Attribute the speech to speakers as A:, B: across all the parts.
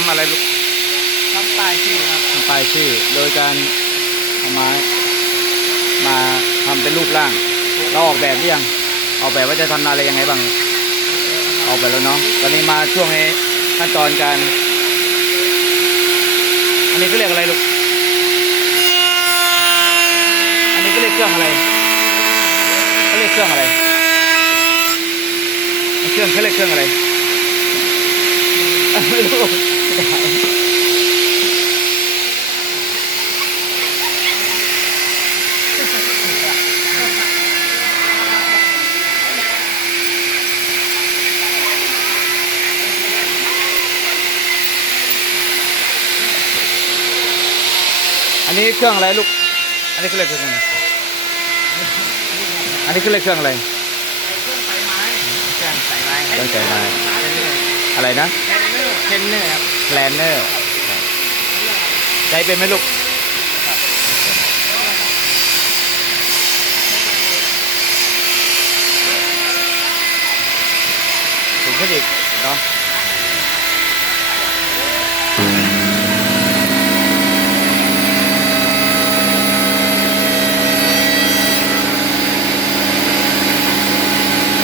A: รูให้ทำอะไรลูก
B: ทำปลายชื่อครับ
A: ทำป้ายชื่อ โดยการเอาไม้มาทำเป็นรูปร่าง เราออกแบบหรือยังออกแบบว่าจะทำอะไรยังไงบ้างออกแบบแล้วเนาะตอนนี้มาช่วงในขั้นตอนการ อันนี้ก็เรียกอะไรลูกอันนี้ก็เรียกเครื่องอะไรเขาเรียกเครื่องอะไรเครื่องเขาเรียกเครื่องอะไรไม่รู้ อันนี้เครื่องอะไรลูก อันนี้เขาเรียกเครื่องอะไรอันนี้เขาเรียกเครื่องอะไร
B: เครื่องใส่ไม้เครื่องใส่ไม้
A: เครื่องใส่ไม้อะไรนะ
B: เทนเนอร์ครับ
A: แลนเนอร์ใจเป็นไหมลูกสูงขึ้นอีกเนาะ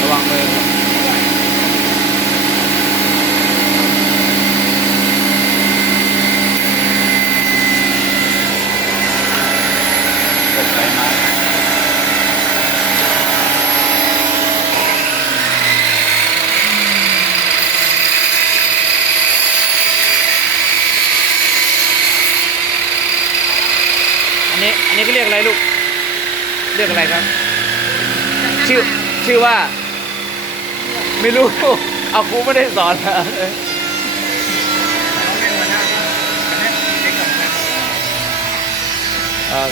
A: ระวังมือกดไปมาอันนี้ อันนี้เขาเรียกอะไรลูก เรียกอะไรครับ ชื่อชื่อว่า ไม่รู้ เอาครูไม่ได้สอน
B: น้องเป็นหัวหน้าครับอันนี้เด็กของครับ
A: เอ่อ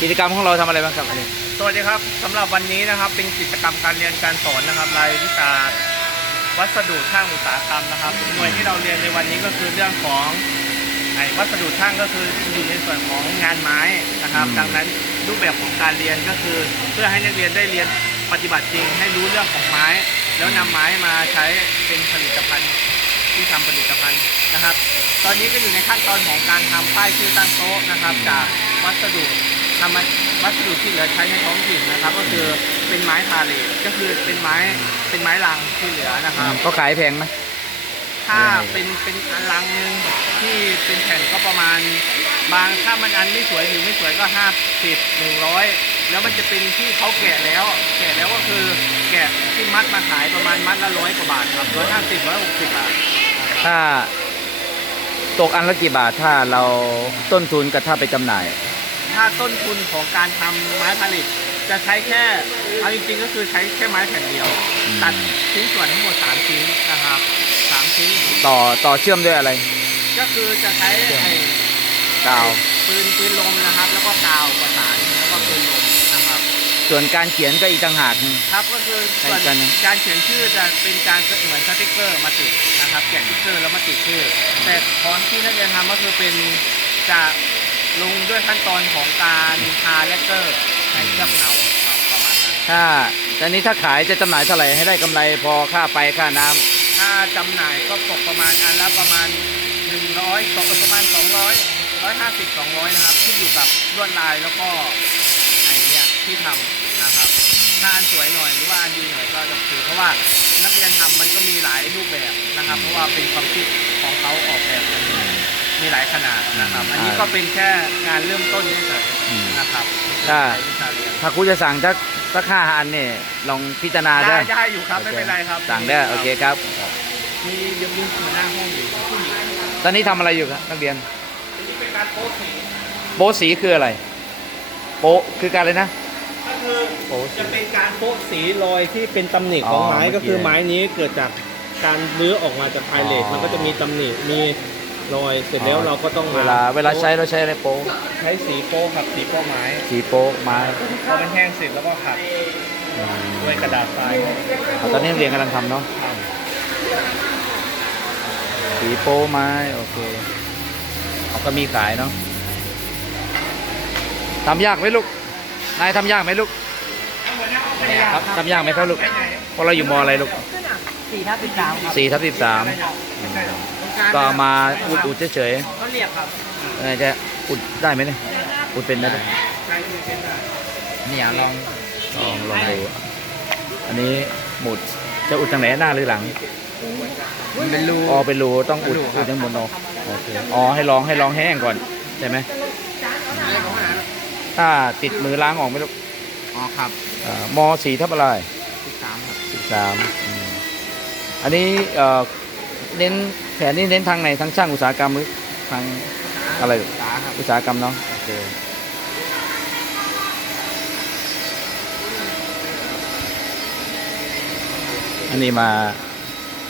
A: กิจกรรมของเราทำอะไรบ้างครับอันนี้
B: สวัสดีครับสำหรับวันนี้นะครับ เป็นกิจกรรมการเรียนการสอนนะครับรายวิชาวัสดุช่างอุตสาหกรรมนะครับหน่วยที่เราเรียนในวันนี้ก็คือเรื่องของ ไอ้วัสดุช่างก็คืออยู่ในส่วนของงานไม้นะครับ ดังนั้นรูปแบบของการเรียนก็คือ เพื่อให้นักเรียนได้เรียนปฏิบัติจริง ให้รู้เรื่องของไม้ แล้วนำไม้มาใช้เป็นผลิตภัณฑ์ที่ทำผลิตภัณฑ์นะครับ ตอนนี้ก็อยู่ในขั้นตอนของการทำป้ายชื่อตั้งโต๊ะนะครับ จากวัสดุทำมาวัสดุที่เหลือใช้ในท้องถิ่นนะครับ ก็คือเป็นไม้พาเลทก็คือเป็นไม้เป็นไม้ลังที่เหลือนะครับ
A: ก็ขายแพงไหม
B: ถ้าเป็นเป็นอันลังหนึ่งที่เป็นแผ่นก็ประมาณ บางถ้ามันอันไม่สวยหรือไม่สวยก็ห้าสิบหนึ่งร้อยแล้วมันจะเป็นที่เขาแกะแล้ว แกะแล้วก็คือแกะที่มัดมาขายประมาณมัดละร้อยกว่าบาทครับร้อยห้าสิบร้อยหกสิบบาท
A: ถ้าตกอันละกี่บาทถ้าเราต้นทุนกับถ้าไปจำหน่าย
B: ถ้าต้นทุนของการทำไม้ผลิต จะใช้แค่เอาจริงๆก็คือใช้แค่ไม้แผ่นเดียว
A: อืม
B: ตัดชิ้นส่วนทั้งหมดสามชิ้นนะครับสามชิ้น
A: ต่อต่อเชื่อมด้วยอะไร
B: ก็คือจะใช้ไอ้
A: กาว
B: ปืนปืนลมนะครับ แล้วก็กาวประสานแล้วก็ปืนลมนะครับ
A: ส่วนการเขียนก็อีกต่างหากหนึ่ง
B: ครับก็คือส่วน
A: ใช้กันนะ
B: การเขียนชื่อจะเป็นการเหมือนสติ๊กเกอร์มาติดนะครับแกะสติ๊กเกอร์แล้วมาติดชื่อ แต่ของที่นักเรียนทำก็คือเป็นจะลงด้วยขั้นตอนของการทาแลกเกอร์ ในเครื่องเงาครับประมาณนั้น
A: ถ้าตอนนี้ถ้าขายจะจำหน่ายเท่าไหร่ให้ได้กำไรพอค่าไฟค่าน้ำ
B: ถ้าจำหน่ายก็ตกประมาณอันละประมาณ 100ตกประมาณ 200 150 200นะครับขึ้นอยู่กับลวดลายแล้วก็ไอ้เนี่ยที่ทำนะครับ ถ้าอันสวยหน่อยหรือว่าอันดีหน่อยก็จะคือเพราะว่านักเรียนทำมันก็มีหลายรูปแบบนะครับ เพราะว่าเป็นความคิดของเขาออกแบบมัน มีหลายขนาดนะครับ อันนี้ก็เป็นแค่งานเริ่มต้นเฉย
A: อืม
B: ๆนะครับ
A: ถ้า
B: วิชาเรียน
A: ถ้าครูจะสั่งสักสักห้าอันเนี่ยลองพิจารณา
B: ได้
A: ได้
B: ได้อยู่ครับไม่เป็นไรครับ
A: สั่งได้โอเคครับ
B: มีเดี๋ยวมีหัวหน้าห้องอยู่ผู้หญิง
A: ตอนนี้ทำอะไรอยู่ครับนักเรียน
B: อันนี้เป็นการโพสสี
A: โป๊สีคืออะไร โป๊คือการอะไรนะ
B: ก็คือ
A: โป๊สี
B: จะเป็นการโพสสีรอยที่เป็นตำหนิของไม้
A: อ๋อ
B: ก็คือ
A: เมื่อกี้
B: ไม้นี้เกิดจากการรื้อออกมาจากไพเลท
A: อ๋อ
B: มันก็จะมีตำหนิมี รอยเสร็จแล้วเราก็ต้องม
A: เวลาเวลาใช้เราใช้อะไรโป๊
B: ใช้สีโป้ครับสีโป้ไม้
A: สีโป๊ไม้
B: พอมันแห้งเสร็จแล้วก็ขัด
A: อืม
B: ด้วยกระดาษทราย
A: เอาตอนนี้นักเรียนกำลังทำเนาะสีโป๊ไม้โอเคเขาก็มีขายเนาะทำยากไหมลูกนายทำยากไหมลูกครับทำยากไหมครับลูกเพราะเราอยู่มอะไรลูก
C: สี่ทับสิบสามครับ
A: สี่ทับสิบสาม
B: ไม่ใช่หรอ กต้อง
A: ก็เอามาอุดอุดเฉย
B: ก็เรียบครับ
A: ๆเออจะอุดได้ไหมเนี่ยอุดเป็นไหมเนี่ย
B: ใช้คือเป็นได้
C: เนี่ยลอง
A: ลองลองดูอันนี้หมุดจะอุดทางไหนหน้าหรือหลัง
C: มันเป็นรู
A: อ๋อเป็นรูต้องอุด
C: เป็นรูครั
A: อุ
C: บ
A: ดทั้งหมดออกโอเคอ๋อให้ลองให้ลองแห้งก่อนใช่ไหมถ้าติดมือล้างออกไม่รู้
C: อ๋อครับ
A: อ่ามสี่ทับอะไร
C: สิบสามครับ
A: สิบสามอันนี้เอ่อเน้น แผนนี้เน้นทางไหนทางช่างอุตสาหกรรมหรือทางอะไร
C: สาครับ
A: อุตสาหกรรมเนาะโอเคอันนี้มา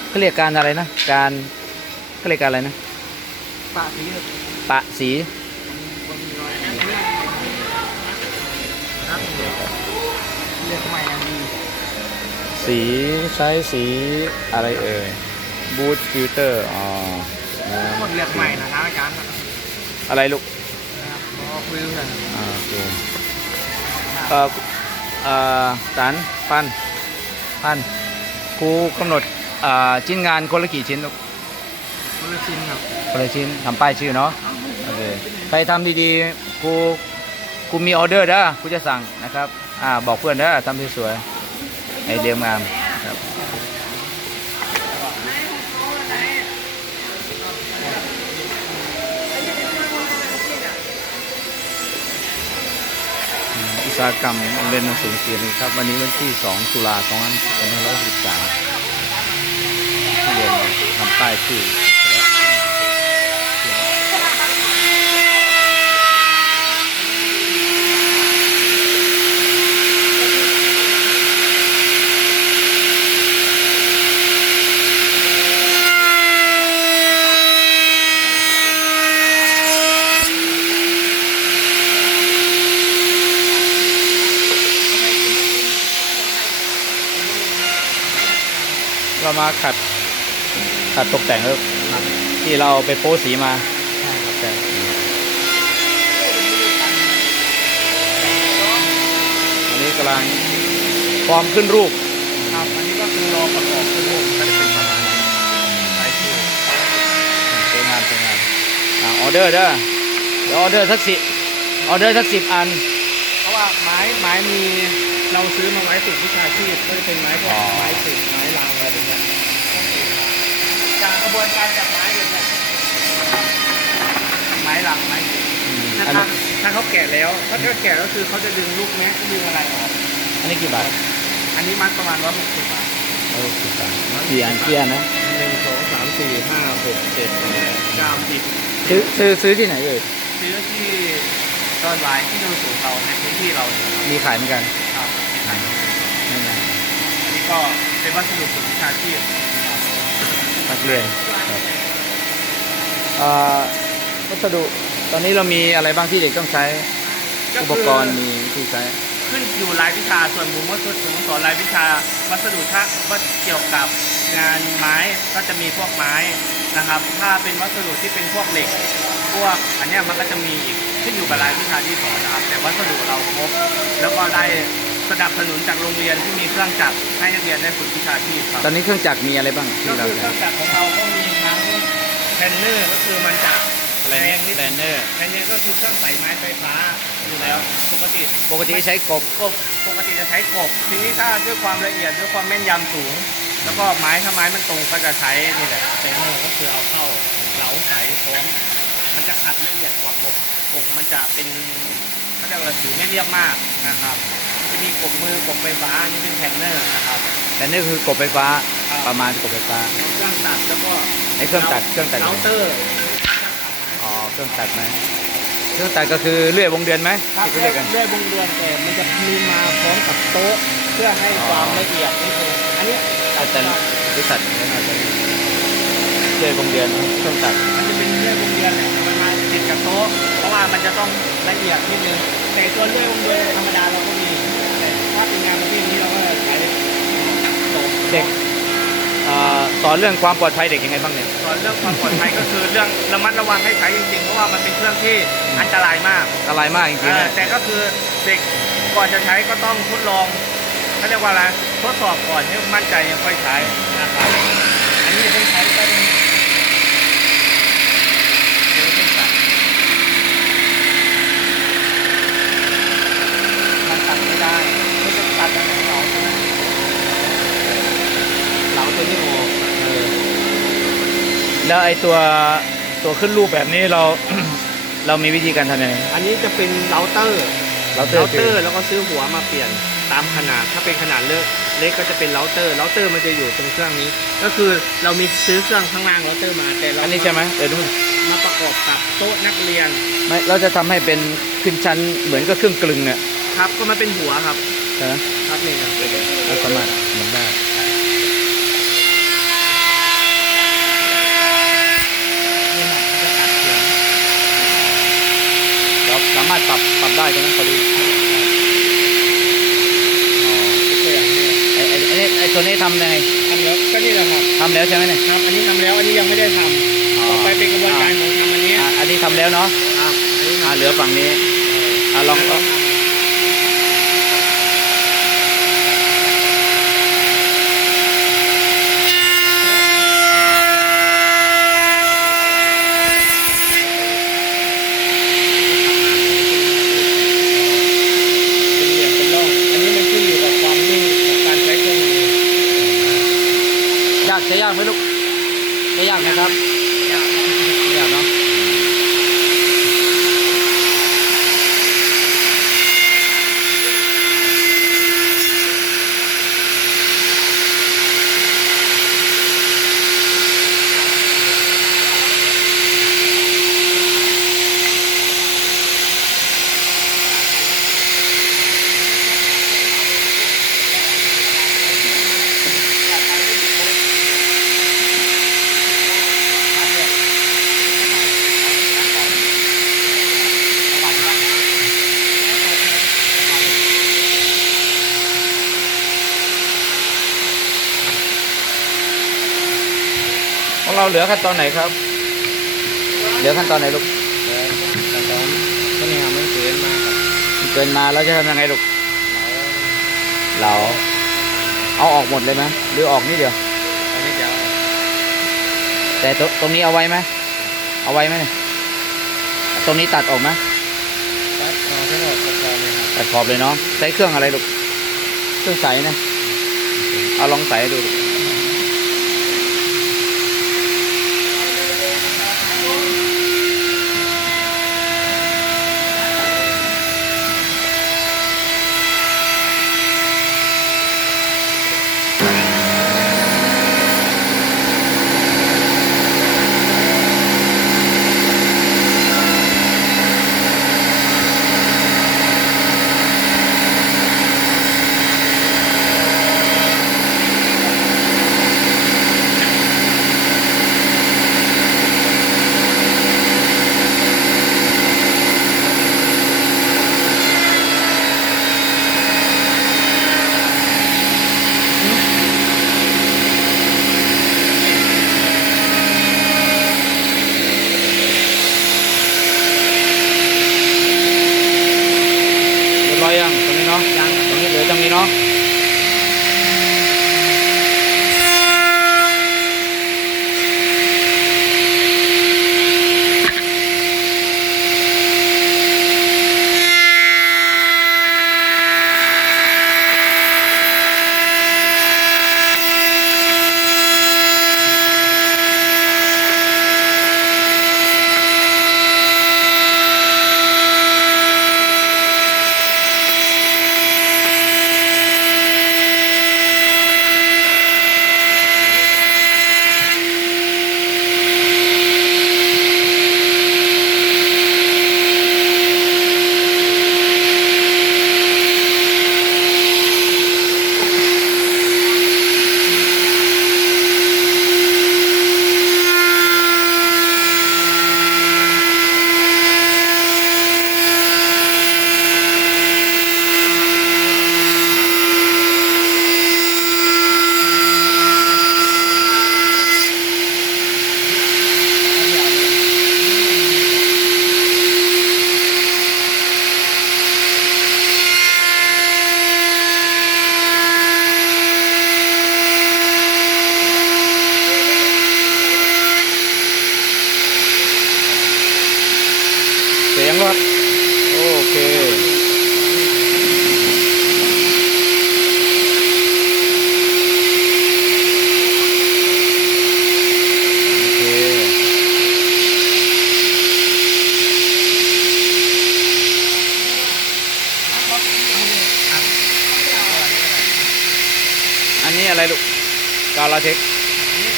A: เขาเรียกการอะไรนะ การเขาเรียกการอะไรนะ
C: ปะสีครับ
A: ปะสี
C: เลือกใหม่ยังดี
A: สีใช้สีอะไรเอ่ย บูทฟิลเตอร์อ๋อนะ
C: คนเลือกใหม่นะครับอาจารย์
A: อะไรลูก
C: นะครับเพราะว่าคุยกัน
A: อ่าโอเคเอ่อเอ่อสันพันพันครูกำหนดอ่าชิ้นงานคนละกี่ชิ้นลูก
C: คนละชิ้นครับ
A: คนละชิ้นทำป้ายชื่อเนาะโอเคใครทำดีๆครูครูมีออเดอร์เด้อครูจะสั่งนะครับอ่าบอกเพื่อนเด้อทำสวยๆให้เรียงงามครับ ตสาหกรรมเรียนหนังสือเสียงครับ วันนี้วันที่ 2 ตุลาคม2563เรียนทำป้ายชื่อ มาขัด ขัดตกแต่งครับที่เราไปโป้สีมาใช่อันนี้กำลังฟอร์มขึ้นรูป
B: ครับอันนี้ก็คือรอประกอบขึ้นรูปก็จะเป็นประมาณนี้ใช้ชื่อ
A: สวยงามสวยงามอ่าออเดอร์เด้อเดี๋ยวออเดอร์สักสิออเดอร์สักสิบอัน
B: เพราะว่าไม้ไม้มีเราซื้อมาไม้ฝึกวิชาชีพก็จะเป็นไม้พวก
A: อ๋อ
B: ไม้ฝึกไม้รางอะไรแบบเนี้ยจากก ระบวนการจากไม้แบบเนี้ยไม้รางไม้ฝึก
A: อืม
B: ถ้า
A: อัน
B: ถ้า
A: นี้
B: ถ้าเขาแกะแล้วถ้าเขาแกะก็คือเขาจะดึงลูกแม้ดึงอะไรออก
A: อันนี้กี่บาท
B: อันนี้มัดประมาณร้อยหกสิบบาท
A: โอ้สิบบาทกี่อันกี่อันนะ
B: หนึ่งสองสามสี่ห้าหกเจ็ดแปดเก้าสิบ
A: ซื้อซื้อซื้อที่ไหนเอ่ย
B: ซื้อที่ดอนไลน์ที่โนนสูงเราในพื้นที่เราเนี่ย
A: มีขายเหมือนกัน
B: ครับ
A: นี่นะ
B: อันนี้ก็เป็นวัสดุฝึกวิชาชีพ
A: นักเรียนครับอ่าวัสดุตอนนี้เรามีอะไรบ้างที่เด็กต้องใช้อุปกรณ์มีที่ใช้
B: ขึ้นอยู่รายวิชาส่วนผมก็คือผมสอนรายวิชาวัสดุท่าว่าเกี่ยวกับงานไม้ก็จะมีพวกไม้นะครับ ถ้าเป็นวัสดุที่เป็นพวกเหล็ก พวกอันเนี้ยมันก็จะมีอีกขึ้นอยู่กับรายวิชาที่สอนนะครับ แต่วัสดุเราครบแล้วก็ได้ สนับสนุนจากโรงเรียนที่มีเครื่องจักรให้นักเรียนได้ฝึกวิชาชีพครับ
A: ตอนนี้เครื่องจักรมีอะไรบ้าง
B: ก็
A: ที่เรา
B: คือเค
A: ใช้
B: รื่องจักรของเราก็มีทั้งแพนเนอร์ก็คือมันจะแรงนิด
A: แลนเนอร์
B: แพนเนอร์ก็คือเครื่องใส่ไม้ไฟฟ้าอยู่แล้วปกติ
A: ปกติใช้กบ
B: กบปกติจะใช้กบทีนี้ถ้าด้วยความละเอียดด้วยความแม่นยำสูง แล้วก็ไม้ถ้าไม้มันตรงก็จะใช้นี่แหละแพนเนอร์ก็คือเอาเข้าเหลาใสพร้อมมันจะขัดละเอียดกว่ากบ กบมันจะเป็นเขาเรียกว่าผิวไม่เรียบมากนะครับจะมีกบมือกบไฟฟ้าอันนี่เป็นแพนเนอร์นะครับ
A: แลนเนอร์คือกบไฟฟ้า
B: ครับ
A: ประมาณกบไฟฟ้า
B: เอาเครื่องตัดแล้วก็
A: ไอ้เครื่องตัดเครื่องตัด
B: เราเตอร์
A: อ๋อเครื่องตัดไหมเครื่องตัดก็คือเลื่อยวงเดือนไหม
B: ครับ
A: ที่เขาเรียกกัน
B: ด้วยวงเดือนแต่มันจะมีมาพร้อมกับโต๊ะเพื่อให้ความละเอียดนิดนึงอันนี้
A: ตัดแต่หรือตัดไม่น่าจะเลื่อยวงเดือนเครื่องตัด
B: มันจะเป็นเลื่อยวงเดือนเนี่ยมันมาติดกับโต๊ะเพ ราะว่ามันจะต้องละเอียดนิดนึงแต่ตัวเลื่อยวงเดือนธรรมดาเราก็มีแต่ถ้าเป็นงานประเภทนี้เราก็จะใช้โต๊ะ
A: เด็กอ่าสอนเรื่องความปลอดภัยเด็กยังไงบ้างเนี่ย
B: ส่วนเรื่องความปลอดภัยก็คือเรื่องระมัดระวังให้ใช้จริงๆเพราะว่ามันเป็นเครื่องที่อันตรายมาก
A: อันตรายมากจริงๆ
B: เออ
A: นะ
B: แต่ก็คือเด็กก่อนจะใช้ก็ต้องทดลองเขาเรียกว่าอะไรทดสอบก่อนให้มั่นใจยังค่อยใช้นะครับอันนี้จะต้องใช้เป็
D: ตัดไม่ได้ ไม่จะตัดอันไหนเหลาใช่ไหม
B: เหลาตัวนี้ออก
A: เออแล้วไอ้ตัวตัวขึ้นรูปแบบนี้เรา เรามีวิธีการทำยังไง
B: อันนี้จะเป็นเราเตอร์
A: เราเตอ
B: เรา
A: ร์
B: เตอร์แล้วก็ซื้อหัวมาเปลี่ยนตามขนาด ถ้าเป็นขนาดเล็กเล็กก็จะเป็นเราเตอร์เราเตอร์มันจะอยู่ตรงเครื่องนี้ ก็คือเรามีซื้อเครื่องข้างล่างเราเตอร์มาแต่เรา
A: อันนี้ใช่ไหมเออนู่น
B: มาประกอบกับโต๊ะนักเรียน
A: ไม่เราจะทำให้เป็นขึ้นชั้นเหมือนกับเครื่องกลึงเนี่ย
B: ครับก็มาเป็นหัวครับ
A: ใช่ไหม
B: ครับนี่ครับ
A: เราสามารถหมุนได้เราสามารถปรับปรับได้ใช่ไหมพอดีอ๋อไอ้ไอ้ไอ้ไอ้ตัวนี้ทำยังไง
B: ทำแล้วก็นี่แหละครับ
A: ทำแล้วใช่ไหมเนี่ย
B: ครับอันนี้ทำแล้วอันนี้ยังไม่ได้ทำต่อไปเป็นกระบวนการของทำอันนี้
A: อะอันนี้ทำแล้วเนาะ
B: ครับอันนี้
A: อ่าเหลือฝั่งนี้อ่าลองลอง
B: เป็นเหลี่ยมเป็นร่อง อันนี้มันขึ้นอยู่กับความนิ่งของการใช้เครื่องมือยา
A: ก จะยากไหมลูกจะยากไหมครับยากเนาะ ลือขั้นตอนไหนครับ เหลือขั้นตอนไหนลูก
B: แต่ตอนก็เนี่ยมันเกินมาครับ
A: เกินมาแล้วจะทำยังไงลูกเราเอาออกหมดเลยไหมหรือออกนิดเดียว
B: อันนี้เดี๋ยว
A: แต่ตรงตรงนี้เอาไว้ไหมเอาไว้ไหมเนี่ยตรงนี้ตัดออกไหม
B: ตัดเอาแค่หมดก็พอเลยครับ
A: ตัดขอบเลยเนาะใช้เครื่องอะไรลูกเครื่องใสนะเอาลองใส่ให้ดูลูก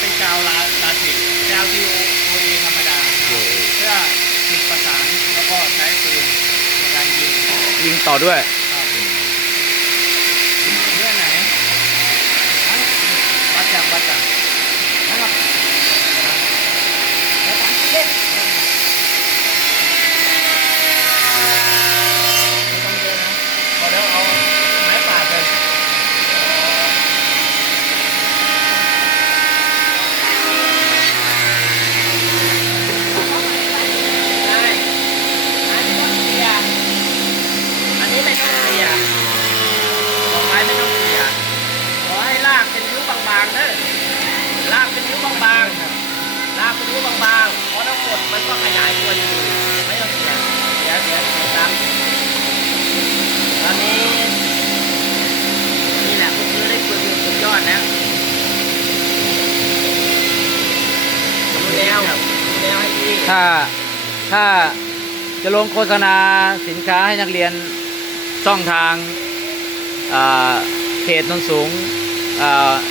A: เป็
B: นกาวลาลาติกกาวที่โอเอธรรมดานะครับเพื่อติดประสานแล้วก็ใช้ปืนในการยิงครับ
A: ยิงต่อด้วย
B: เนี่ยไหนอะวัดจังวัดจังนะครับแล้วสามสิบเอ็ดไม่ต้องเยอะนะพอเดี๋ยวเอาไม้ปาดเลย ได้อันนี้ต้องเสียอันนี้ไม่ต้องเสียดอกไม้ไม่ต้องเสียขอให้ลากเป็นนิ้วบางๆเด้อลากเป็นนิ้วบางๆลากเป็นนิ้วบางๆเพราะถ้ากดมันก็ขยายตัวอยู่ไม่ต้องเสียเสียเสียเสียตามต อนนี้ นี่แหละผมคือได้คุยกับสุดยอดนะดูแนวดูแนวให้ดี
A: ถ้าถ้าจะลงโฆษณาสินค้าให้นักเรียนช่องทางเขตนนสูง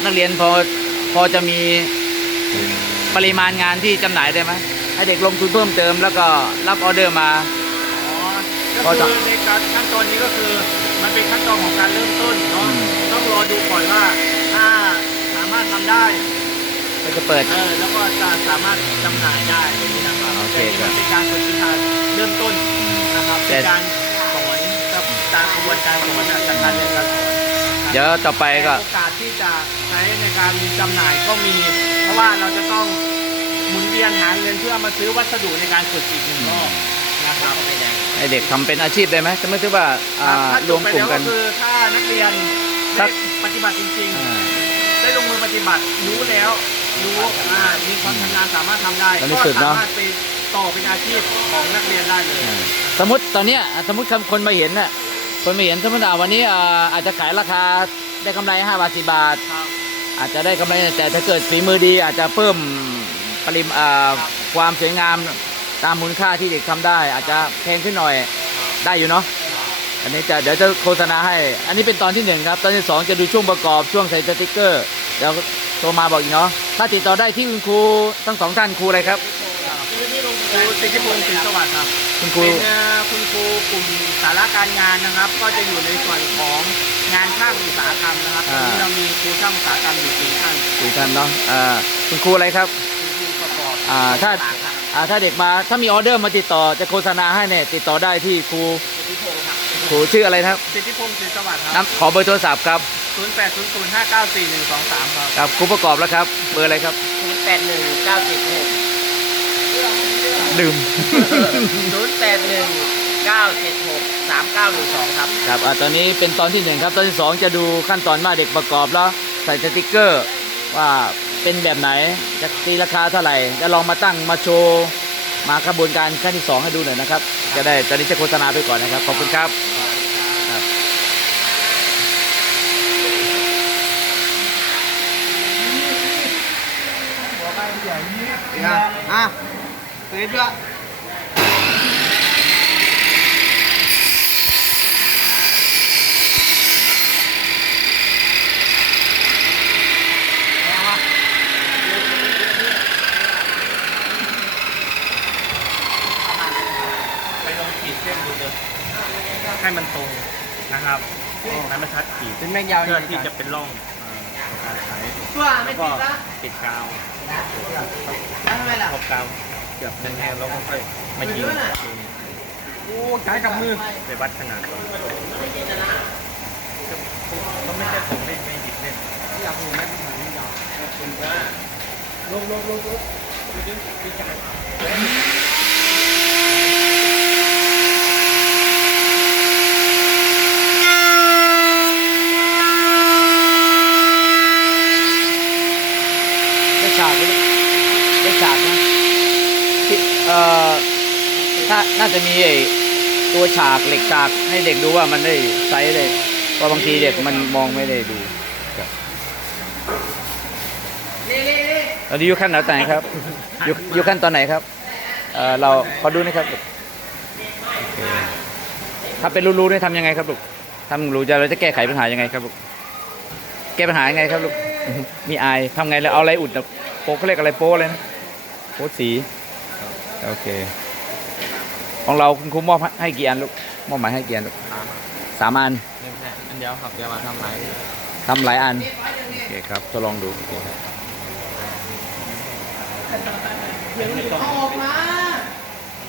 A: นักเรียนพอพอจะมีปริมาณงานที่จำหน่ายได้ไหมให้เด็กลงทุนเพิ่มเติมแล้วก็รับออเดอร์มา ก็
B: ก็
A: จะ
B: คือในการขั้นตอนนี้ก็คือมันเป็นขั้นตอนของการเริ่มต้นเนาะ
A: อืม
B: ต้องรอดูก่อนว่าถ้าสามารถทำได้
A: ก็จะเปิด
B: เออแล้วก็จะสามารถจำหน่ายได้ตรงนี้นะครับ
A: โอเค
B: แต่นี่
A: ครั
B: มั
A: บ
B: นเป็นการฝึกวิชาเริ่มต้นนะครับ
A: แต่
B: เป็นการสอนกับการกระบวนการสอนอะจากการเรียนการสอน
A: เดี๋ยวต่อไปก็
B: โอกาสที่จะใช้ในการจำหน่ายก็มี เพราะว่าเราจะต้องหมุนเวียนหาเงินเพื่อมาซื้อวัสดุในการฝึกอีกหนึ่งรอบนะครับ
A: ให้เด็กทำเป็นอาชีพได้ไหมจะไม่ถือว่าอ่า
B: ถ้ารจ
A: ว
B: บ
A: ม
B: ไป
A: กลุ่ม
B: แล้ว
A: กั
B: ก็
A: น
B: คือถ้านักเรียน
A: ครั
B: ได้
A: บ
B: ปฏิบัติจริง
A: อ่า
B: ๆได้ลงมือปฏิบัติรู้แล้วรู้อ่ามีความชำนาญสามารถทำได้
A: แล้วนี่
B: ก็
A: สุดเนอะ
B: สามารถไปต่อเป็นอาชีพของนักเรียนได้เลย
A: สมมติตอนเนี้ยสมมติคนมาเห็นน่ะคนมาเห็นสมมติอ่าวันนี้อ่าอาจจะขายราคาได้กำไร5บาท10บาท
B: ครับ
A: อาจจะได้กำไรแต่ถ้าเกิดฝีมือดีอาจจะเพิ่มปริมาอ่าความสวยงาม ตามมูลค่าที่เด็กทำได้ อาจจะแพงขึ้นหน่อยได้อยู่เนาะอันนี้จะเดี๋ยวจะโฆษณาให้ อันนี้เป็นตอนที่หนึ่งครับ ตอนที่สองจะดูช่วงประกอบช่วงใส่สติ๊กเกอร์เดี๋ยวโทรมาบอกอีกเนาะถ้าติดต่อได้ที่คุณครูทั้งสองท่านครูอะไรครับ
B: ครูสิทธิพงศ์สินสวัสดิ์ครับ
A: คุณครู
B: เป็นเอ่อคุณครูกลุ่มสาระการงานนะครับ ก็จะอยู่ในส่วนของงานช่างอุตสาหกรรมนะครับตอนนี้เรามีครูช่างอุตสาหกรรมอยู่สี่ท่าน
A: สี่ท่านเนาะอ่าคุณครูอะไรครับ
B: คุณครูประกอบ
A: อ่าถ้า
B: ต่างๆครับ
A: อ่าถ้าเด็กมาถ้ามีออเดอร์มาติดต่อจะโฆษณาให้เนี่ยติดต่อได้ที่ครู
B: สิทธิพงศ์ครับ
A: ครูชื่ออะไรนะครับ
B: สิทธิพงศ์สินสวัสดิ์ครับ
A: น้ำขอเบอร์โทรศัพท์ครับ
B: ศูนย์แปดศูนย์ศูนย์ห้าเก้าสี่หนึ่งสองสามครับ
A: กับครูประกอบแล้วครับ เบอร์อะไรครับ
B: ศูนย์แปดหนึ่งเก้าเจ็ดหก
A: ดื่ม
B: ศูนย์แปดหนึ่งเก้าเจ็ดหกสามเก้าหนึ่งสองครับ
A: ครับอ่าตอนนี้เป็นตอนที่หนึ่งครับตอนที่สองจะดูขั้นตอนว่าเด็กประกอบแล้วใส่สติกเกอร์ว่า เป็นแบบไหนจะตีราคาเท่าไหร่จะลองมาตั้งมาโชว์มากระบวนการขั้นที่สองให้ดูหน่อยนะครับ จะได้ตอนนี้จะโฆษณาไปก่อนนะครับ ขอบคุณครับครับ
B: อะเสียด้วยไปลองขีดเส้นดูเลยให้มันตรงนะ ครับให้มันชัดขีด
C: เป็นแม่งยาว
B: เพื่อที่จะเป็นร่องเอ่อการใช้
C: ตัวไม่
B: ก็
C: ติดละ
B: ติดกาว
C: ทำไมล่ะ
B: พอกาวเกือบแห้งๆแล้วก็ค่อยมายิง
C: โอ้ใช้กับมือ
B: ไปวัดขนาดก่อนก็ไม่ใช่ของเล่นไม่หยิบเล่น
C: อยากรู้ไหมเป็นของนี่ยาวลงลงลงลง
A: ได้ฉากไหมได้ ฉากนะที่เอ่อถ้าน่าจะมีไอ้ตัวฉากเหล็กฉากให้เด็กดูว่ามันได้ไซส์ได้เพราะบางทีเด็กมันมองไม่ได้ดูครับ
C: นี่นี่นี่
A: ตอนนี้อยู่ขั้นไหนครับอยู่อยู่ขั้นตอนไหนครับเอ่อเราขอดูหนะครับลูกโอเคถ้าเป็นรูๆเนี่ยทำยังไงครับลูกทำรูจะเราจะแก้ไขปัญหายังไงครับลูกแก้ปัญหายังไงครับลูกมีอายทำไงแล้วเอาอะไรอุดอะโป๊ะเขาเรียกอะไรโป๊ะเลยนะ โป๊ะสีโอเค ของเราคุณครูมอบให้กี่อันลูกมอบหมายให้กี่อันลูกสามอัน
C: ไม่ใช่อันเดียวครับเดี๋ยวมาทำไร
A: ทำหลายอันโอเคครับทดลองดูโอเคครับ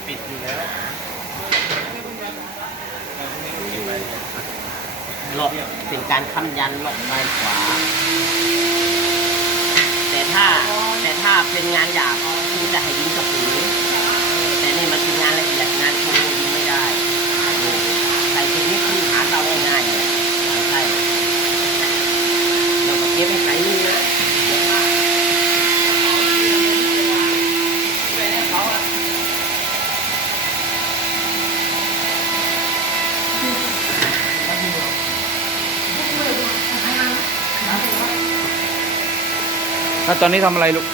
B: ปิดอยู่แล้ว
E: หลบเป็นการค้ำยันหลบซ้ายขวาแต่ ถ้า แต่ถ้าเป็นงานหยาบคุณจะให้ยิงกับคุณต่นี่มันคืองานละเอียดงานคงยิงไม่ได้นี่ใส่ทีนี้คือหาเราง่ายๆเลยไม่ใช่เราก็เก็บให้ใส่นี่นะเดี๋ยวว่า
A: ถ้า ตอนนี้ทำอะไรลูก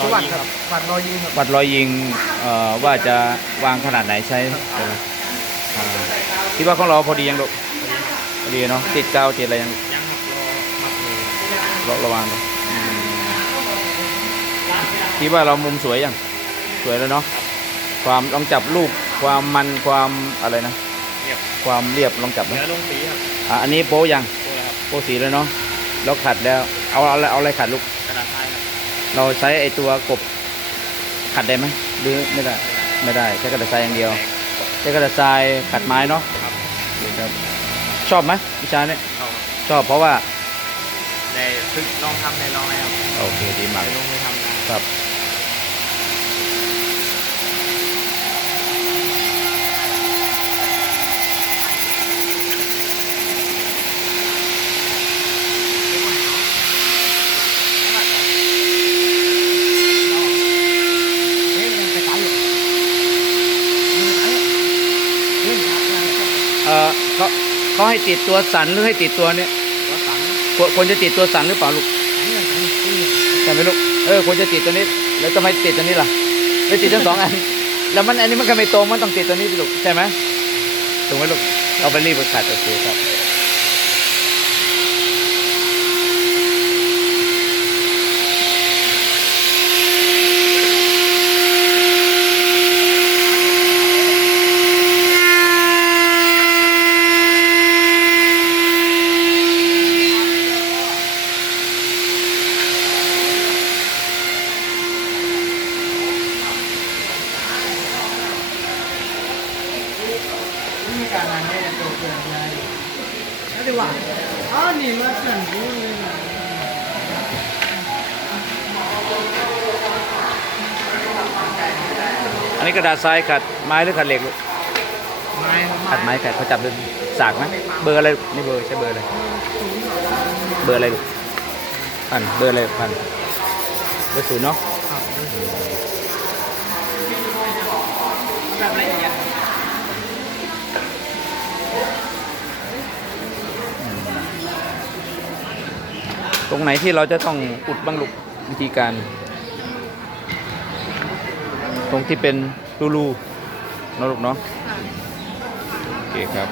B: รอยิงครับ
C: บัตรรอยิงครับ
A: วัดรอยยิงเอ่อว่าจะวางขนาดไหนใช้เอออ่าคิดว่าของเราพอดียังลูกพอดีเนาะติดกาวติดอะไรยัง
B: ยังหักรอมักเลย
A: ระระวังเนาะอืมคิดว่าเรามุมสวยยังสวยแล้วเนาะความลองจับรูปความมันความอะไรนะ
B: เรียบ
A: ความเรียบลองจับ
B: เนื้
A: นะ
B: อลงสีครับ
A: อะอันนี้โป๊ยัง
B: ตัวอะไรครับ
A: โป๊สีแล้วเนาะแล้วขัดแล้ว เอาเอาอะไรเอาอะไรขัดลูก
B: กระดาษทรายครับ
A: เราใช้ไอตัวกบขัดได้ไหมหรือไม่ได้ไม่ได้ใช้กระดาษทรายอย่างเดียวใช้กระดาษทรายขัดไม้เนาะ
B: ครับ
A: โอเคครับ ชอบไหมวิชาเนี้ย
B: เอาครับ
A: ชอบเพราะว่า
B: ได้ฝึกลองทำในลองแล้ว
A: โอเคดีมาก
B: ไปลงมือทำนะครับ
A: เออเขาเขา ให้ติดตัวสันหรือให้ติดตัวเนี้ยควรควรจะติดตัวสันหรือเปล่าลูกใช่ไหมลูกเออควรจะติดตัวนี้ แล้วทำไมติดตัวนี้ล่ะไม่ติดทั้งสองอันแล้วมันอันนี้มันก็ไม่ตรงมันต้องติดตัวนี้สิลูกใช่ไหมถูกไหมลูกเอาไปรีบไปขัดโอเคครับ
C: นี่การงานเนี่ยตัวเกินเลยแล้วดีว่าอ๋อนี่มาเกินกูเลยนะ
A: อั นนี้กระดาษทรายขัดไม้หรือขัดเหล็กลูก
C: ไม้ครับ
A: ขัดไม้ขัดเขาจับดูสากไหมเบอร์อะไรนี่เบอร์ใช่เบอร์อะไรเบอร์อะไรลูกพันเบอร์อะไรพันเบอร์ศูนย์เนาะ
C: ครับแบบละเอียด
A: ตรงไหนที่เราจะต้องอุดบ้างลูกวิธีการ ตรงที่เป็นรูๆเนาะลูกเนาะโอเคครับ